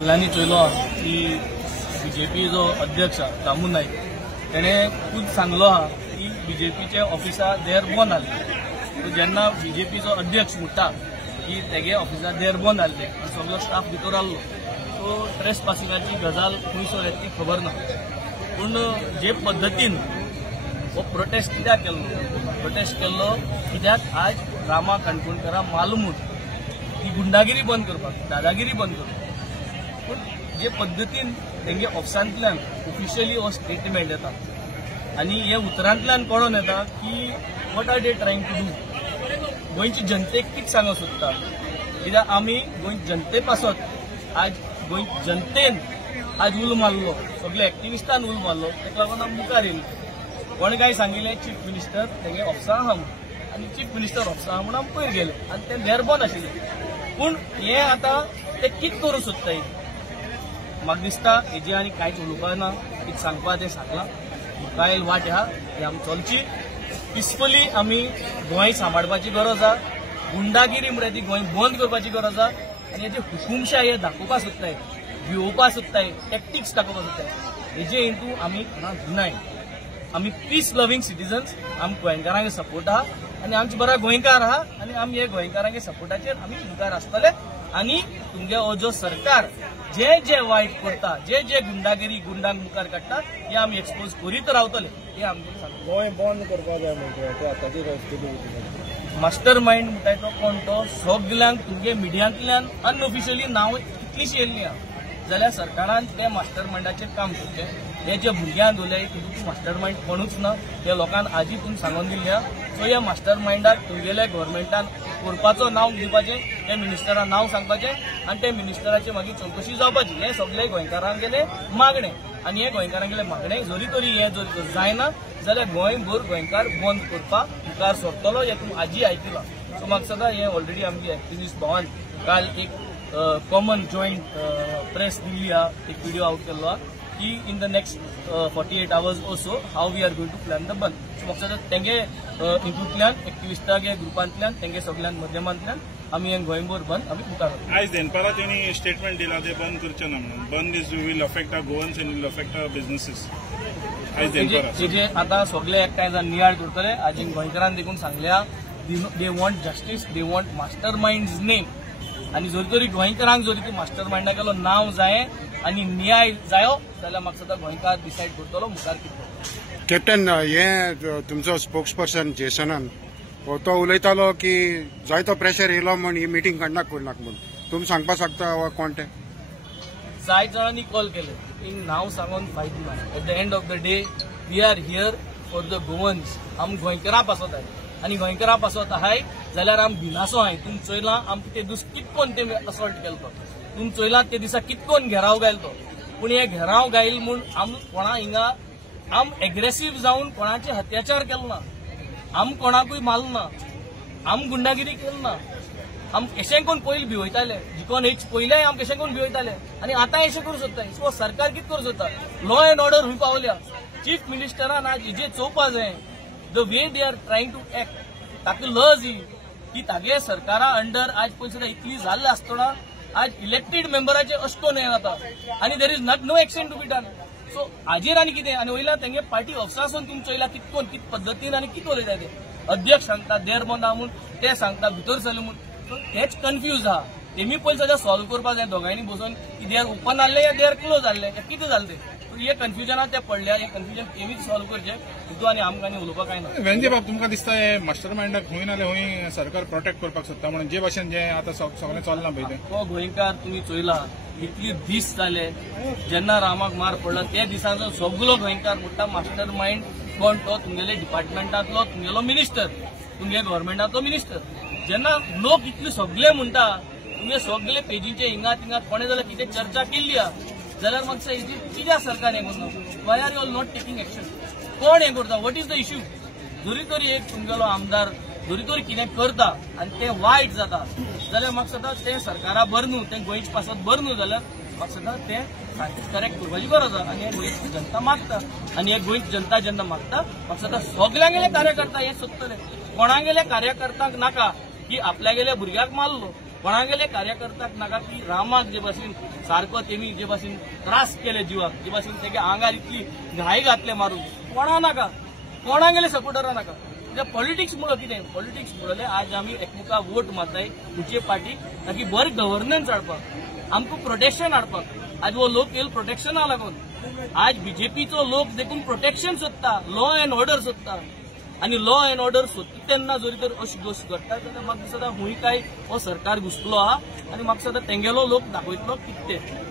सगळ्यांनी चोयलो की बीजेपी जो अध्यक्ष दामू नाईक तेणे खूद सांगलो हा की बीजेपीचे ऑफिसा देर बंद जाल्ले। जेन्ना बीजेपीचो अध्यक्ष म्हणटा की तेगे ऑफिसा देर बंद जाल्ले आनी सगळो स्टाफ भितर आसलो, सो ट्रेस पासिंगाची गजाल खंयसर येता ती खबर ना। पूण जे पद्दतीन हो प्रोटेस्ट कित्याक केल्लो कित्याक आज रामा काणकोणकारां मालूम ही गुंडागिरी बंद करपाक, दादागिरी बंद करपाक। पूण जे पद्दतीन तेंगे ऑफिसांतल्यान ऑफिशियली हो स्टेटमेंट येता आनी हे उतरांतल्यान कळोन येता की what are they trying to do. गोंयची जनतेक कितें सांगूंक सोदता, कित्याक आमी गोंय जनते पासत आज गोंय जनतेन आज उलो मारलो, सगळे एक्टिविस्टान उलो मारलो, ताका लागून आमी मुखार येयले। कोणे काय सांगिल्लें चीफ मिनिस्टर तेगे ऑफिसा आहा म्हणून, आनी चीफ मिनिस्टर ऑफिसा आहा म्हणून आमी पयर गेले आनी ते देर बंद आशिल्ले। पूण हे आतां ते कितें करूं सोदताय म्हाका दिसता हेजे आनी कांयच उलोवपा ना, कितें सांगपा तें सांगलां। मुखायल वाट आहा ती आमी चलची, पिसफुली आमी गोंय सांबाळपाची गरज आहा। गुंडागिरी म्हणटा ती गोंय बंद करपाची गरज आहा आनी हेजे हुकुमशाही हे दाखोवपा सोदताय, भिवोवपा सोदताय, टॅक्टिक्स दाखोवपा सोदताय, हेजे इंटू आमी कोणाक भिनाय। आमी पीस लविंग सिटीजन्स, आमी गोंयकारांक सपोर्ट आहा आनी आमचे बरे गोंयकार आहा आनी आमी हे गोंयकारांच्या सपोर्टाचेर आमी मुखार आसतले। आनी तुमगे हो जो सरकार जे जे वायट करता, जे जे गुंडागिरी गुंडांक मुखार काडटा हे आमी एक्सपोज करीत रावतले, हे आमकां सांगता। गोंय बंद करपाक जाय म्हणजे आतांची परिस्थिती मास्टर माइंड म्हणटाय तो कोण, तो सगल्यांक तुमगे मिडियांतल्यान अनऑफिशियली नांव कितलीशी येयल्लीं आहा, जाल्यार सरकारान ते मास्टर माइंडाचेर काम करचें। हे जे भुरग्यां उलयले तितून मास्टर माइंड कोणूच ना, ते लोकांक आजी तुम सांगून दिल्ल्या। सो ह्या मास्टर माइंडाक तुमगेले गव्हर्मेंटान करपाचो नांव दिवपाचें, ते मिनिस्टरान नांव सांगपाचें आनी ते मिनिस्टराची मागीर चवकशी जावपाची। हे सगळे गोंयकारांगेले मागणे आनी हे गोंयकारांगेले मागणे जरी तरी हे जर जायना जाल्यार गोंयभर गोंयकार बंद करपाक मुखार सरतलो, हे तुमी आजी आयकलां। सो म्हाका सदां हे ऑलरेडी आमची एक्टिविस्ट भवन काल एक कॉमन जॉयंट प्रेस दिल्ली आहा, एक व्हिडिओ आउट केल्लो आहा की in the next 48 hours also how we are going to plan the band. So म्हाका तेंगे इंतूंतल्यान एक्टिविस्टांगे ग्रुपांतल्यान तेंगे सगळ्यां माध्यमांतल्यान आमी हें गोंयभर बंद आमी मुखार। आयज देनपारा तेणी स्टेटमेंट दिला ते बंद करचे ना म्हणून, bandh is will affect our Goans and will affect our businesses. आयज देनपारा तेजे आतां सगळे एकठांय जावन नियाळ करतले। आज गोंयकारांक देखून सांगल्या they want justice, they want master minds name, आनी जरी तरी गोंयकारांक जरी ती मास्टर माइंडागेलो नांव जाय आनी न्याय जायो जाल्यार म्हाका सदां गोंयकार डिसायड करतलो मुखार कितें। कॅप्टन हे तुमचो स्पोक्स पर्सन जेसनान तो उलयतालो की जायतो प्रेशर येयलो म्हण ही मिटींग कंडक्ट करनाका म्हूण, तुमी सांगपाक शकता वा कोण ते? जाय जाणांनी कॉल केले, हिंग नांव सांगून फायदो ना। At the end of the day we are here for the Goans, आमी गोंयकारां पासत आहाय आनी गोंयकारां पासत आहाय जाल्यार आमी भिनासो आहाय। तुमी चोयलां आमकां ते दीस कितकोन ते असॉल्ट केलो, तुमी चोयलां ते दिसा कितकोन घेराव गायलो, पूण हे घेराव गायल म्हूण आमी कोणा हिंगा आम एग्रेसीव जावन कोणाचे अत्याचार केलो ना, आम कोणाकूय मारलो ना, आम गुंडागिरी केली ना, आम कशें कोण पयलीं भिवयताले, जिकोन हेच पयलें आम कशें कोण भिवयताले आनी आतां अशें करूं सोदता। सो सरकार कितें करूं सोदता, लॉ एंड ऑर्डर खंय पावल्या। चीफ मिनिस्टरान आज हेजेर चोवपा जाय the way they are trying to act, ताका लज ही की तागे सरकारा अंडर आज पळय सुद्दां इतली जाल्ले आसतना आज इलेक्टेड मेंबराचे अशें कोन हें जाता आनी there is no action to be done. So हाजेर आनी कितें, आनी वयल्या तेंगे पार्टी ऑफिसासून तुमी चोयला कितकोन कित पद्दतीन आनी कितें उलयता ते। अध्यक्ष सांगता देर बंद आहा म्हूण, ते सांगता भितर सरले म्हूण, सो तेच कन्फ्यूज आहा। तेमी पयलीं सद्या सॉल्व करपा जाय दोगांयनी बसून की देर ओपन जाल्ले या देर क्लोज जाल्ले या कितें जालें ते। हे कन्फ्युजनात ते पडल्या, हे कन्फ्युजन तेमीच सॉल्व करचे, हितून आनी आमकां आनी उलोवपाक कांय ना। वेंजे बाब तुमकां दिसता हे मास्टर माइंडाक खंय ना खंय सरकार प्रोटेक्ट करपाक सोदता म्हणून, जे भाशेन जे आतां सगळें चलना पळय तें। तो गोंयकार तुमी चोयला इतली दीस जाले जेन्ना रामाक मार पडला त्या दिसाचो सगळो गोंयकार म्हणटा मास्टर माइंड कोण, तो तुमगेले डिपार्टमेंटांतलो तुमगेलो मिनिस्टर, तुमगे गव्हर्मेंटाचो मिनिस्टर। जेन्ना लोक इतले सगळे म्हणटा, तुमगे सगळे पेजीचे हिंगा थिंगा कोणे जाल्यार कितें चर्चा केल्ली आहा जाल्यार म्हाका कित्याक सरकार हें करना, why are you all not taking action, कोण हें करता, वॉट इज द इश्यू। जरी तरी एक तुमगेलो आमदार जरी तरी कितें करता आनी तें वायट जाता जाल्यार म्हाका सदां तें सरकारा बरें न्हू, तें गोंयच्या पासत बरें न्हू जाल्यार म्हाका सदां तें सारकें करेक्ट करपाची गरज आहा आनी हें गोंयची जनता मागता। आनी हें गोंयची जनता जेन्ना मागता म्हाका सदां सगळ्यांगेले कार्यकर्ता हें सोदतले, कोणागेले कार्यकर्त्यांक नाका की आपल्यागेल्या भुरग्याक मारलो, कोणागेले कार्यकर्त्याक नाका की रामाक जे भाशेन सारको तेमी जे भाशेन त्रास केले जिवाक, जे भाशेन तेगे आंगार इतली घाई घातले मारून कोणा नाका, कोणागेले सपोर्टरा नाका. पॉलिटिक्स मुळे कितें पॉलिटिक्स मुळे आज आमी एकमेका वोट मारताय खंयचे पार्टी ताकी बरें गव्हर्नन्स हाडपाक, आमकां प्रोटेक्शन हाडपाक. आज वो लोक येयलो प्रोटेक्शना लागून. आज बीजेपीचो लोक देखून प्रोटेक्शन सोदता, लॉ एंड ऑर्डर सोदता. आणि लॉ एंड ऑर्डर सोदता तेन्ना जरी तर अशी गोष्ट घडटा जाल्यार म्हाका दिसता हुंय काय हो सरकार घुसलो आहा आनी म्हाका दिसता तेंगेलो लोक दाखयतलो कितें.